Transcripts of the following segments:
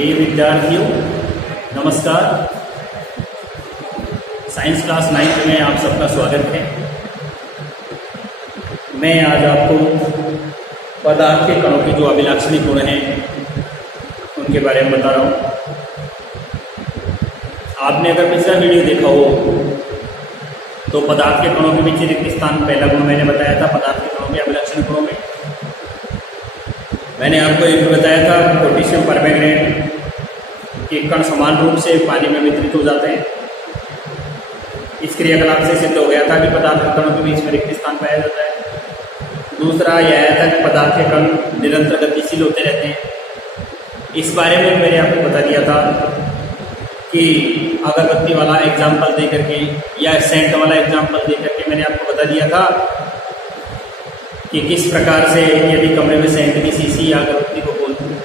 प्रिय विद्यार्थियों, नमस्कार। साइंस क्लास 9 में आप सबका स्वागत है। मैं आज आपको पदार्थ के कणों के जो अभिलाक्षणिक गुण हैं उनके बारे में बता रहा हूँ। आपने अगर पिछला वीडियो देखा हो तो पदार्थ के कणों के बीच रिक्त स्थान पहला गुण मैंने बताया था। पदार्थ के कणों के अभिलाक्षणिक गुणों में मैंने आपको एक बताया था पोटेशियम परमैंगनेट के कण समान रूप से पानी में वितरित हो जाते हैं। इस क्रियाकलाप से सिद्ध हो गया था कि पदार्थ के कणों के बीच में रिक्त स्थान पाया जाता है। दूसरा यह था कि पदार्थ के कण निरंतर गतिशील होते रहते हैं। इस बारे में मैंने आपको बता दिया था कि अगरबत्ती वाला एग्जाम्पल दे करके या सेंट वाला एग्जाम्पल दे करके मैंने आपको बता दिया था कि किस प्रकार से यदि कमरे में सेंट की शीशी या अगरबत्ती को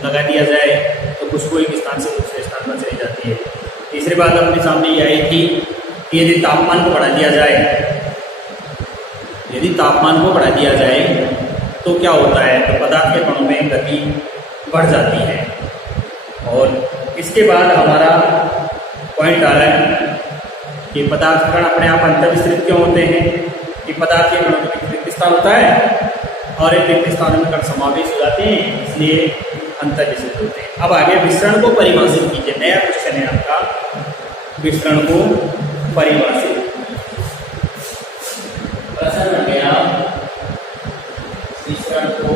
लगा दिया जाए तो खुशबू एक स्थान से दूसरे स्थान पर चली जाती है। तीसरी बात अपने सामने यह आई थी कि यदि तापमान को बढ़ा दिया जाए तो क्या होता है, तो पदार्थ के कणों में गति बढ़ जाती है। और इसके बाद हमारा पॉइंट आ रहा है कि पदार्थ कण अपने आप अंतर्विस्तृत क्यों होते हैं, कि पदार्थ के कणों में रिक्त स्थान होता है और इन रिक्त स्थानों में कण समावेश हो जाते हैं, इसलिए अंतर्विस्तृत होते हैं। अब आगे विसरण को परिभाषित कीजिए। नया क्वेश्चन है आपका, विसरण को परिभाषित। प्रश्न आ गया विसरण को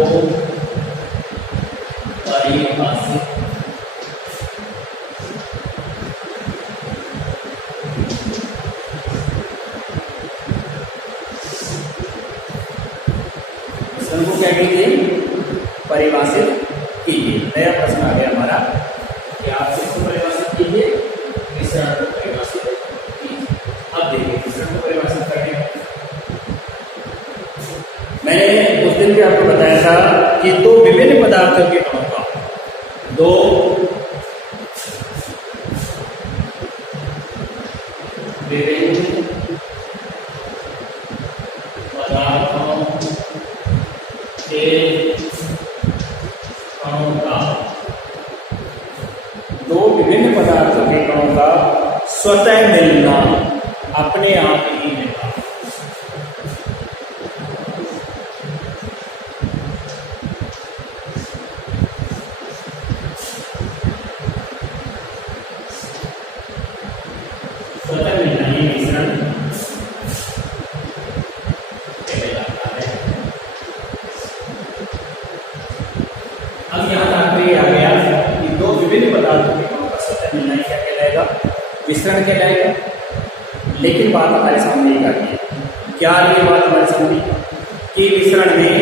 परिभाषित। विसरण को क्या कीजिए, परिभाषित कीजिए। नया प्रश्न आ गया हमारा कि आप इसको परिभाषित कीजिए, विसरण को परिभाषित कीजिए। अब देखिए विसरण को परिभाषित करने मैंने उस दिन भी आपको बताया था कि दो विभिन्न पदार्थों के कणों का दो विभिन्न पदार्थों के कणों का स्वतः मिलना, अपने आप ही मिलना। स्वतः मिलना ही मिश्रण कहलाता है। अब यहाँ तात्पर्य आ गया कि दो विभिन्न पदार्थों के कणों का स्वतः मिलना ही क्या कहलाएगा, विसरण कहलाएगा। लेकिन बात हमारे सामने एक आती है, क्या ये बात हमारे सामने कि विसरण में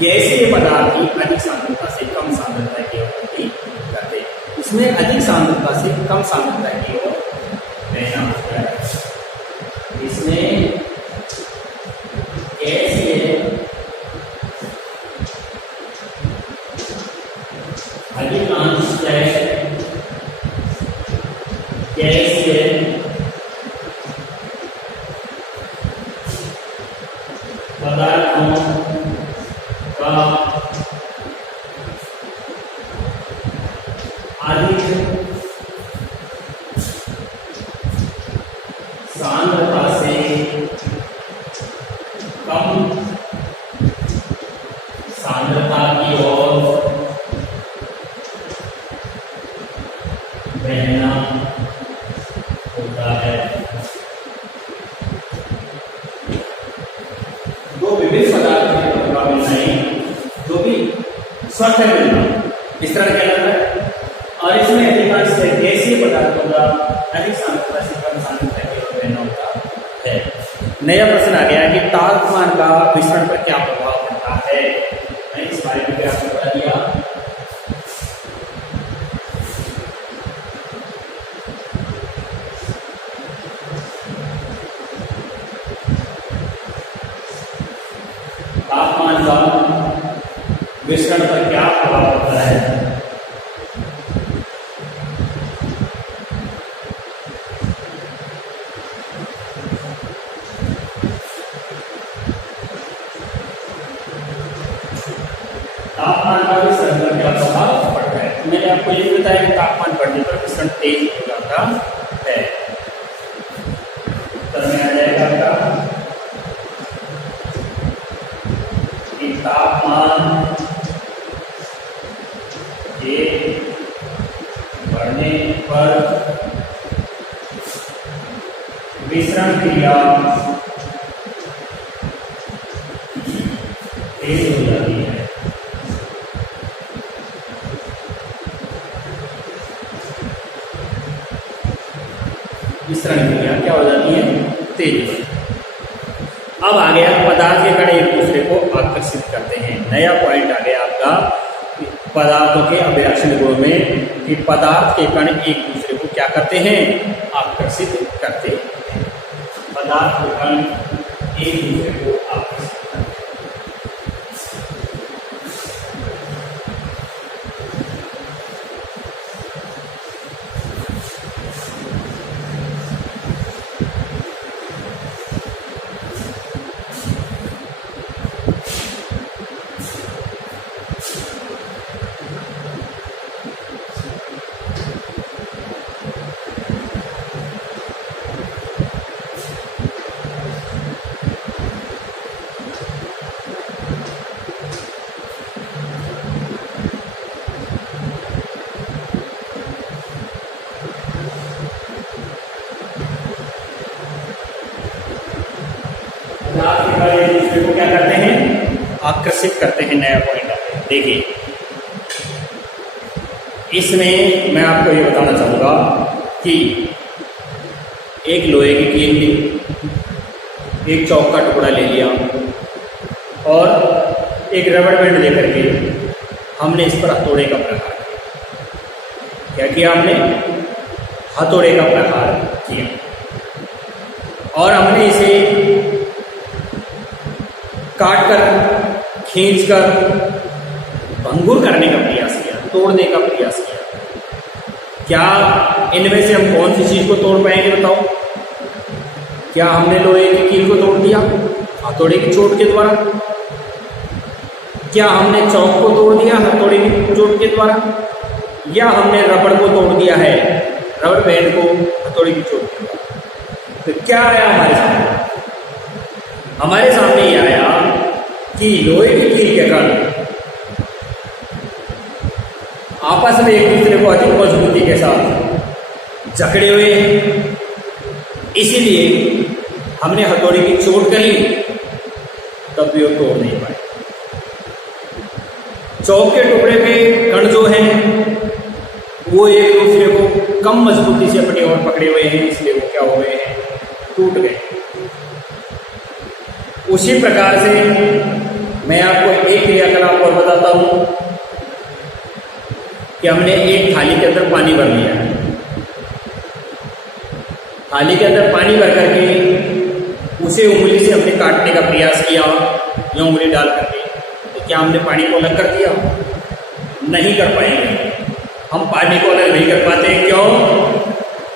गैसीय पदार्थ ही अधिक सांद्रता से कम सांद्रता की ओर गति करते हैं। इसमें अधिक सांद्रता से कम सांद्रता की ओर बहना होता है। इसमें गैसीय अधिकांशतः गैसीय पदार्थों का अधिक सांद्रता से कम सांद्रता की ओर बहना होता है। दो विभिन्न पदार्थों के कणों का मिलना ही जो भी स्वतः मिलना विसरण कहलाता है। और इसमें अधिकांश गैसीय पदार्थों का अधिक सांद्रता से कम सांद्रता की ओर बहना होता है। नया प्रश्न आ गया कि तापमान का विसरण पर क्या प्रभाव पड़ता है। मैंने इस बारे में भी आपको बता दिया। तापमान का विसरण पर क्या प्रभाव पड़ता है। तापमान का विसरण पर क्या प्रभाव पड़ता है। मैंने आपको ये भी बताया कि तापमान बढ़ने पर विसरण तेज हो जाता है। उत्तर में आ जाएगा आपका कि तापमान के बढ़ने पर विसरण क्रिया तेज हो जाती है। विसरण क्रिया क्या हो जाती है? तेज। अब आ गया पदार्थ के कण एक दूसरे को आकर्षित करते हैं। नया पॉइंट आ गया आपका पदार्थों के अभिलक्षण गुण में कि पदार्थ के कण एक दूसरे को क्या करते हैं? आकर्षित करते हैं। पदार्थ के कण एक दूसरे को आकर्षित करते हैं। एक दूसरे को क्या करते हैं? आकर्षित करते हैं। नया पॉइंट देखिए, इसमें मैं आपको ये बताना चाहूंगा कि एक लोहे की कील ली, एक चौक का टुकड़ा ले लिया और एक रबड़ बैंड लेकर के हमने इस पर हथौड़े का प्रहार किया। क्या किया हमने? हथौड़े का प्रहार किया और हमने इसे काट कर, खींच कर भंगुर करने का प्रयास किया, तोड़ने का प्रयास किया। क्या इनमें से हम कौन सी चीज को तोड़ पाएंगे बताओ? क्या हमने लोहे की कील को तोड़ दिया हथौड़े की चोट के द्वारा? क्या हमने चौक को तोड़ दिया हथौड़े की चोट के द्वारा? या हमने रबड़ को तोड़ दिया है, रबड़ बैंड को हथौड़े की चोट के द्वारा? तो क्या आया हमारे सामने? हमारे सामने ये आया कि लोहे की कील के कण आपस में एक दूसरे को अधिक मजबूती के साथ जकड़े हुए हैं, इसीलिए हमने हथौड़ी की चोट करी तब भी वो तोड़ नहीं पाए। चौक के टुकड़े के कण जो हैं वो एक दूसरे को कम मजबूती से अपनी ओर पकड़े हुए हैं, इसलिए वो क्या हो गए हैं? टूट गए। उसी प्रकार से मैं आपको एक क्रियाकलाप और बताता हूं कि हमने एक थाली के अंदर पानी भर लिया है। थाली के अंदर पानी भर करके उसे उंगली से हमने काटने का प्रयास किया या उंगली डाल करके, तो क्या हमने पानी को अलग कर दिया? नहीं कर पाएंगे। हम पानी को अलग नहीं कर पाते। क्यों?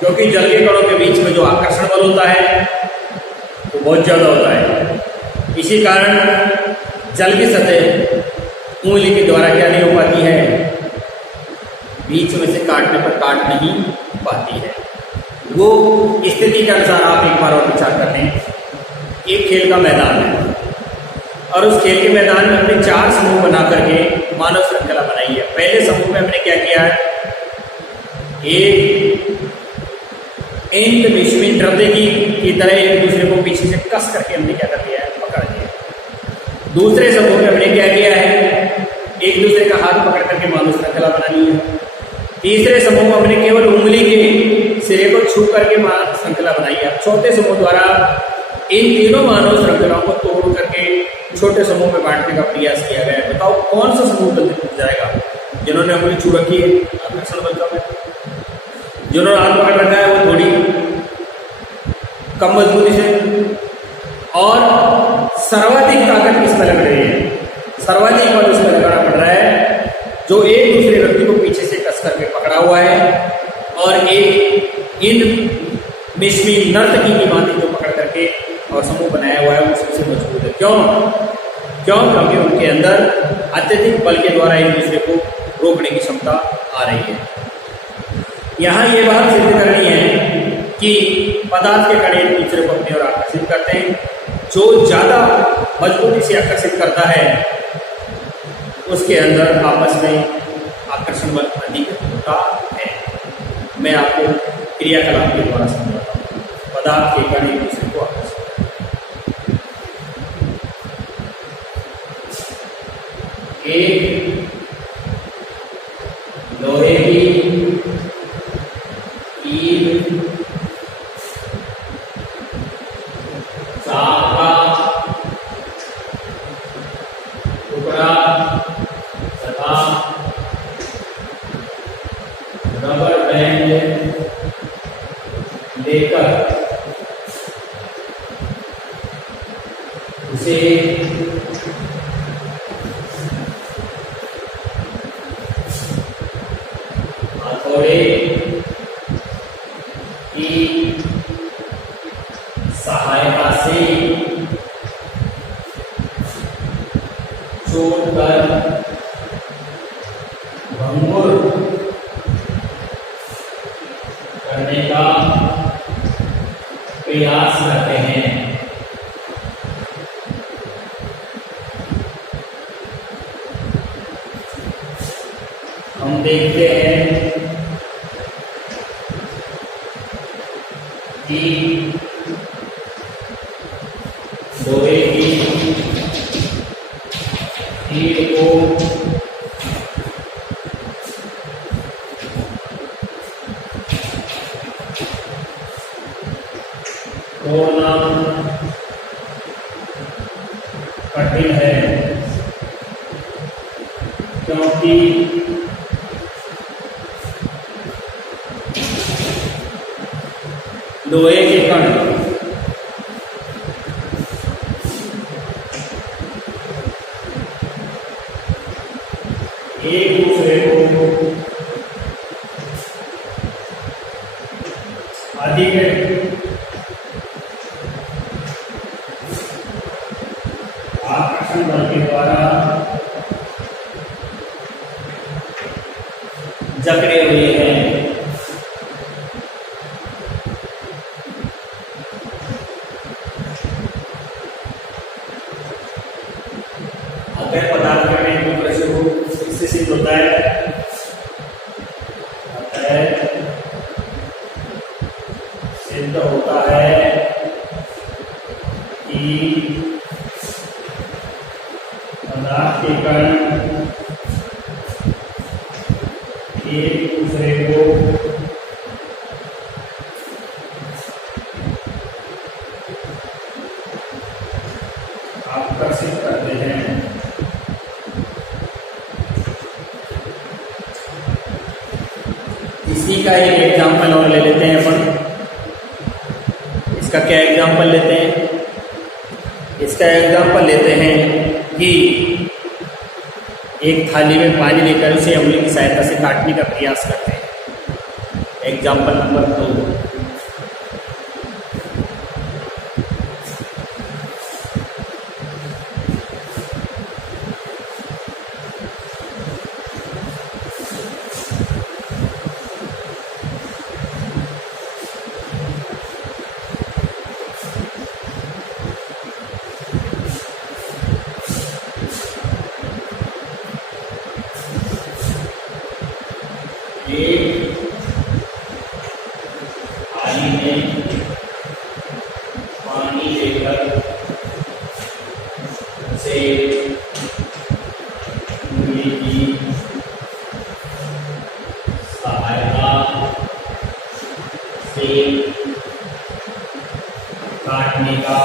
क्योंकि जल के कणों के बीच में जो आकर्षण बल होता है वो बहुत ज्यादा होता है। इसी कारण जल की सतह उंगली के द्वारा क्या नहीं हो पाती है? बीच में से काटने पर काट नहीं पाती है। वो स्थिति के अनुसार आप एक बार और विचार कर लें। एक खेल का मैदान है और उस खेल के मैदान में हमने 4 समूह बना करके मानव श्रृंखला बनाई है। पहले समूह में हमने क्या किया है? एक इंद्र विश्वी नृत्य की तरह एक दूसरे को पीछे से कस करके हमने क्या कर दिया है? पकड़ लिया। दूसरे समूह में हमने क्या किया है? एक दूसरे का हाथ पकड़ करके मानव श्रृंखला बना ली है। तीसरे समूह में हमने केवल उंगली के सिरे को छू करके मानव श्रृंखला बनाई है। चौथे समूह द्वारा इन तीनों मानव श्रृंखलाओं को तोड़ करके छोटे समूह में बांटने का प्रयास किया गया है। बताओ कौन सा समूह बंद टूट जाएगा? जिन्होंने उंगली छू रखी है आकर्षण बल का, जिन्होंने हाथ पकड़ रखा है वो थोड़ी कम मजबूती से, और सर्वाधिक ताकत किसमें लग रही है? सर्वाधिक बल उसमें लगाना पड़ रहा है जो एक दूसरे व्यक्ति को पीछे से कस करके पकड़ा हुआ है और एक इंद्र मिश्मी नर्तकी की भांति जो पकड़ करके और समूह बनाया हुआ है वो सबसे मजबूत है। क्यों? क्योंकि उनके अंदर अत्यधिक बल के द्वारा एक दूसरे को रोकने की क्षमता आ रही है। यहाँ ये बात सिद्ध करनी है कि पदार्थ के कण एक दूसरे को अपनी ओर आकर्षित करते हैं। जो ज़्यादा मजबूती से आकर्षित करता है उसके अंदर आपस में आकर्षण बल अधिक होता है। मैं आपको क्रियाकलाप के द्वारा समझाता हूँ। पदार्थ के कण एक दूसरे को आकर्षित करते हैं। एक लोहे की ईंट टुकड़ा तथा रबर बैंड लेकर उसे हथौड़े की सहायता से जोड़कर भंगुर करने का प्रयास करते हैं। हम देखते हैं कि लोहे की ईंट को तोड़ना कठिन है, क्योंकि लोहे के कण एक दूसरे को अधिक आकर्षण बल के द्वारा जकड़े हुए हैं। अगर पदार्थ का एक दूसरे से हो इससे सिद्ध होता है सिद्ध होता है कि पदार्थ के कण एक दूसरे को आकर्षित करते हैं। इसी का एक एग्जाम्पल और ले लेते हैं अपन। इसका क्या एग्जाम्पल लेते हैं? इसका एग्जाम्पल लेते हैं कि एक थाली में पानी लेकर उसे उंगली की सहायता से काटने का प्रयास करते हैं। Example number 2। एक थाली में पानी लेकर उसे उंगली की सहायता से काटने का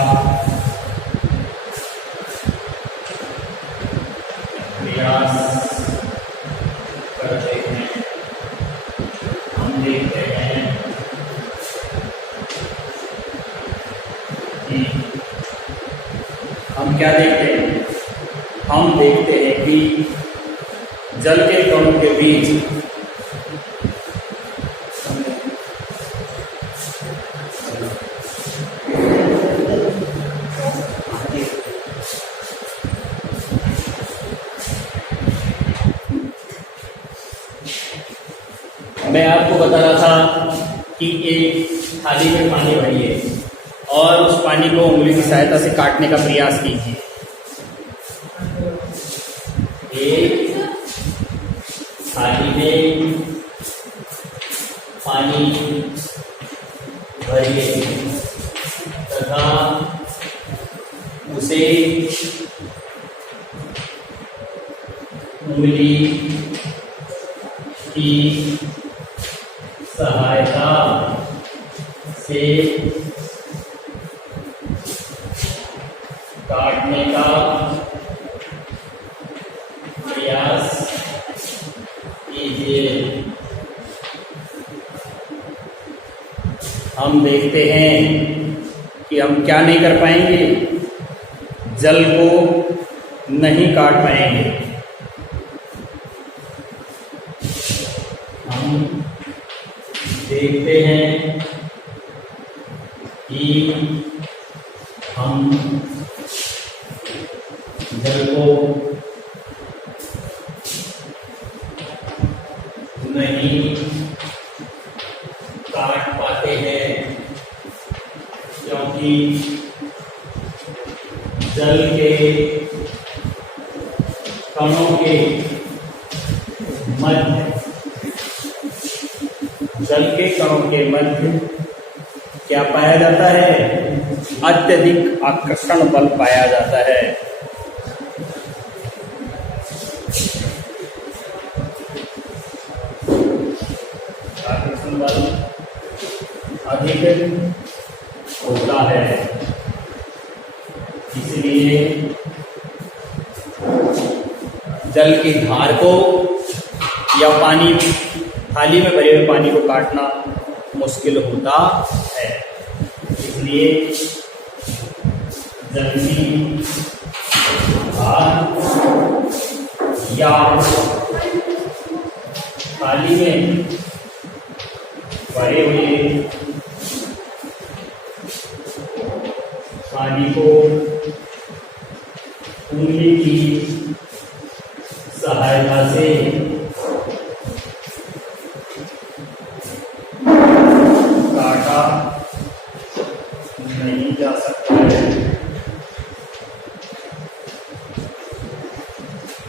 प्रयास करते हैं। हम देखते हैं कि हम क्या देखते हैं? हम देखते हैं कि जल के कणों के बीच मैं आपको बता रहा था कि एक थाली में पानी भरिए और उस पानी को उंगली की सहायता से काटने का प्रयास कीजिए। एक थाली में पानी भरिए तथा उसे उंगली की सहायता से काटने का प्रयास कीजिए। हम देखते हैं कि हम क्या नहीं कर पाएंगे, जल को नहीं काट पाएंगे। हम देखते हैं कि हम जल को नहीं काट पाते हैं, क्योंकि जल के कणों के मध्य क्या पाया जाता है? अत्यधिक आकर्षण बल पाया जाता है। आकर्षण बल अधिक होता है, इसलिए जल की धार को या पानी थाली में भरे हुए पानी को काटना मुश्किल होता है। इसलिए जल की धार या थाली में भरे हुए पानी को उंगली की सहायता से काटा नहीं जा सकता है।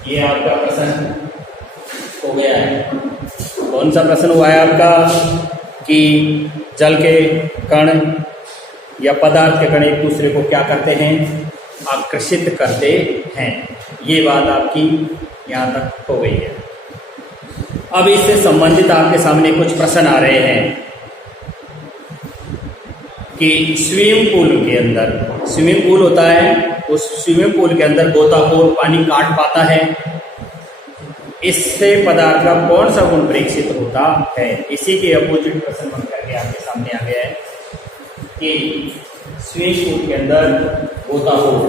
ये आपका प्रश्न हो गया है। कौन सा प्रश्न हुआ है आपका कि जल के कण या पदार्थ के कण एक दूसरे को क्या करते हैं? आकर्षित करते हैं। ये बात आपकी यहाँ तक हो गई है। अब इससे संबंधित आपके सामने कुछ प्रश्न आ रहे हैं कि स्विमिंग पूल के अंदर, स्विमिंग पूल होता है, उस स्विमिंग पूल के अंदर गोताखोर पानी काट पाता है, इससे पदार्थ का कौन सा गुण परीक्षित होता है? इसी के अपोजिट प्रश्न बन करके आपके सामने आ गया है कि स्विमिंग पूल के अंदर गोताखोर,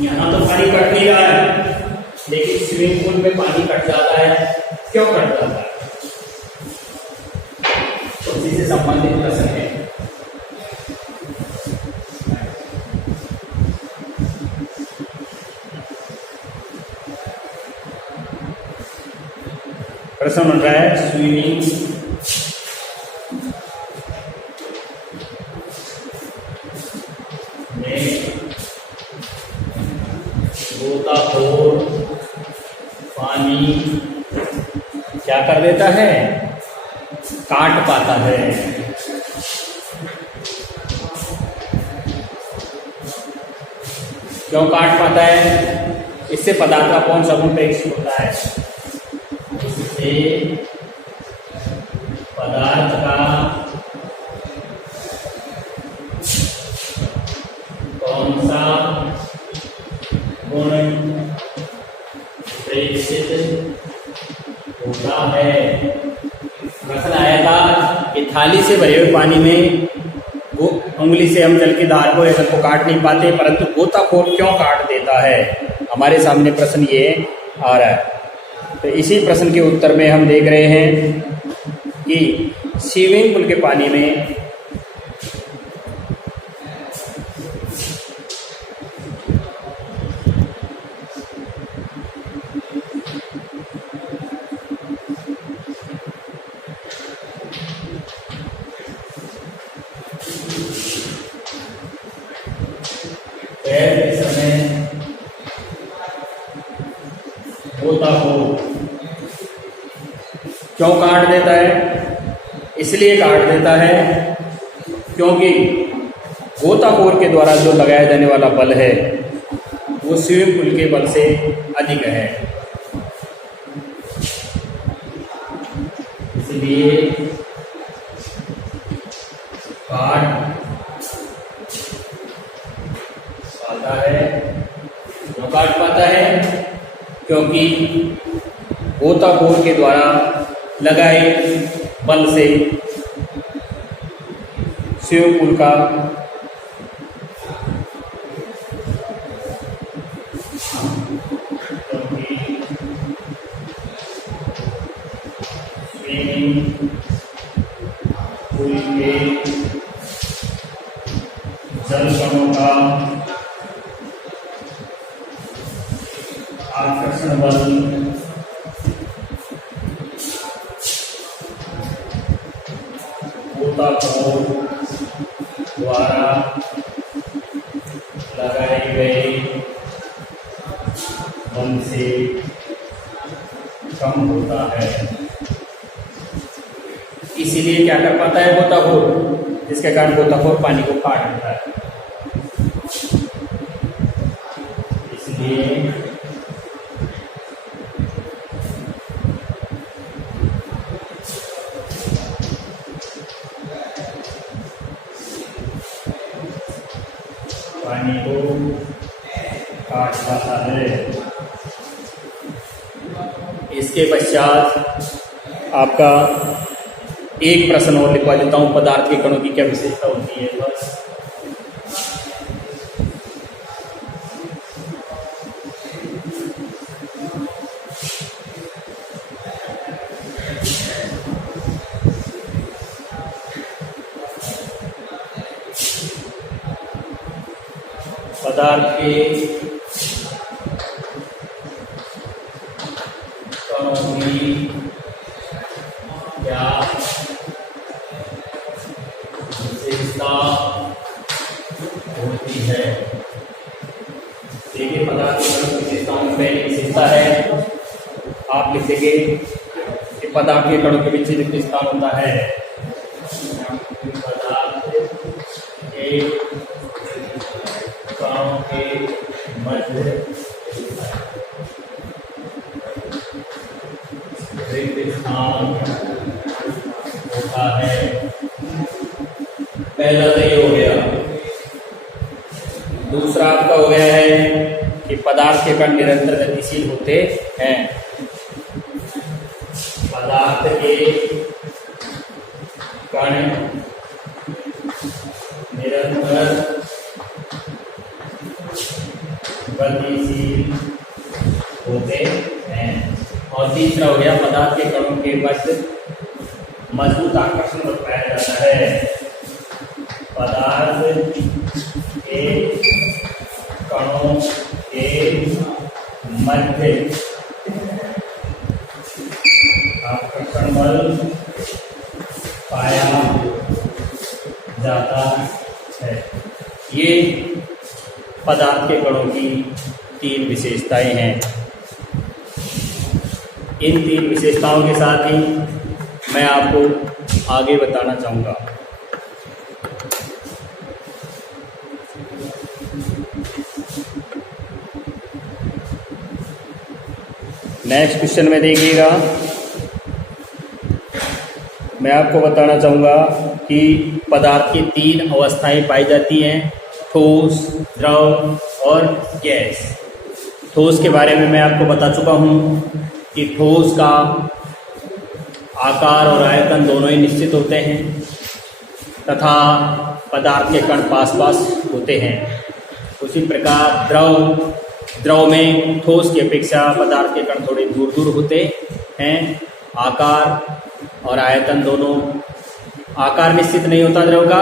यहाँ तो पानी कट नहीं रहा है, लेकिन स्विमिंग पूल में पानी कट जाता है। क्यों कट जाता है? तो इसी से संबंधित प्रश्न है। प्रश्न बन रहा है स्विमिंग में गोताखोर पानी क्या कर देता है? काट पाता है। क्यों काट पाता है? इससे पदार्थ का कौन सा गुण परीक्षित होता है? इससे पदार्थ का कौन सा गुण परीक्षित होता है? प्रश्न आया था कि थाली से भरे हुए पानी में वो उंगली से हम जल की धार को या जल को काट नहीं पाते, परंतु गोताखोर क्यों काट देता है? हमारे सामने प्रश्न ये आ रहा है। तो इसी प्रश्न के उत्तर में हम देख रहे हैं कि स्विमिंग पूल के पानी में तैरते समय होता हो। क्यों काट देता है? इसलिए काट देता है क्योंकि गोताखोर के द्वारा जो लगाया जाने वाला बल है वो स्विमिंग पूल के बल से अधिक है, इसलिए काट पाता है। क्यों काट पाता है? क्योंकि गोताखोर के द्वारा लगाए बल से स्विमिंग पूल का पूल के जल कणों का आकर्षण बल गोताखोर द्वारा लगाए गए बल से कम होता है। इसीलिए क्या कर पाता है गोताखोर, जिसके कारण गोताखोर पानी को काट देता है। इसलिए पानी को काट पाता है। इसके पश्चात आपका एक प्रश्न और लिखवा देता हूं, पदार्थ के कणों की क्या विशेषता होती है। बस पदार्थ के कणों की क्या विशेषता होती है। देखिए पदार्थ के कणों की विशेषताओं में पहली विशेषता है, आप लिखेंगे कि पदार्थ के कणों के बीच रिक्त स्थान होता है। पदार्थ के कणों के मध्य रिक्त स्थान होता है। पहला तो ये हो गया। दूसरा आपका हो गया है कि पदार्थ के कण निरंतर गतिशील होते हैं। पदार्थ के कण निरंतर गतिशील होते हैं। और तीसरा हो गया पदार्थ के कणों के मध्य मजबूत आकर्षण बल पाया जाता है। पदार्थ के कणों के मध्य आकर्षण बल पाया जाता है। ये पदार्थ के कणों की तीन विशेषताएं हैं। इन तीन विशेषताओं के साथ ही मैं आपको आगे बताना चाहूँगा। नेक्स्ट क्वेश्चन में देखिएगा, मैं आपको बताना चाहूँगा कि पदार्थ की तीन अवस्थाएं पाई जाती हैं, ठोस, द्रव और गैस। ठोस के बारे में मैं आपको बता चुका हूँ कि ठोस का आकार और आयतन दोनों ही निश्चित होते हैं तथा पदार्थ के कण पास पास होते हैं। उसी प्रकार द्रव में ठोस की अपेक्षा पदार्थ के कण थोड़े दूर दूर होते हैं। आकार और आयतन दोनों, आकार निश्चित नहीं होता द्रव का,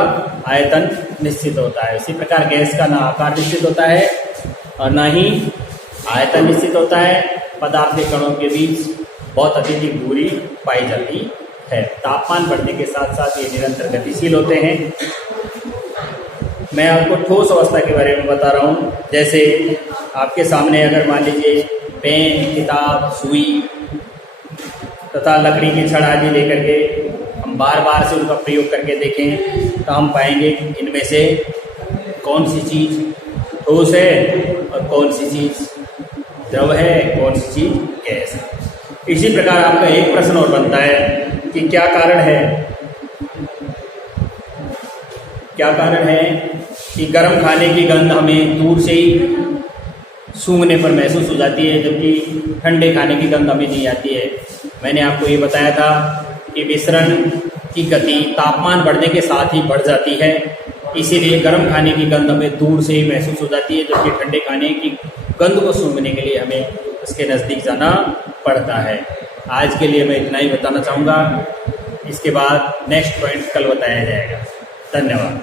आयतन निश्चित होता है। इसी प्रकार गैस का ना आकार निश्चित होता है और ना ही आयतन निश्चित होता है। पदार्थ के कणों के बीच बहुत अत्यधिक दूरी पाई जाती है। तापमान बढ़ने के साथ साथ ये निरंतर गतिशील होते हैं। मैं आपको ठोस अवस्था के बारे में बता रहा हूँ। जैसे आपके सामने अगर मान लीजिए पेन, किताब, सुई तथा लकड़ी की छड़ आदि लेकर के हम बार बार से उनका प्रयोग करके देखें तो हम पाएंगे इनमें से कौन सी चीज़ ठोस है और कौन सी चीज़ द्रव है, कौन सी चीज़ गैस है। इसी प्रकार आपका एक प्रश्न और बनता है कि क्या कारण है कि गर्म खाने की गंध हमें दूर से ही सूंघने पर महसूस हो जाती है, जबकि ठंडे खाने की गंध हमें नहीं आती है। मैंने आपको ये बताया था कि मिश्रण की गति तापमान बढ़ने के साथ ही बढ़ जाती है, इसीलिए गर्म खाने की गंध हमें दूर से ही महसूस हो जाती है, जबकि ठंडे खाने की गंध को सूंघने के लिए हमें उसके नज़दीक जाना पड़ता है। आज के लिए मैं इतना ही बताना चाहूँगा। इसके बाद नेक्स्ट पॉइंट कल बताया जाएगा। धन्यवाद।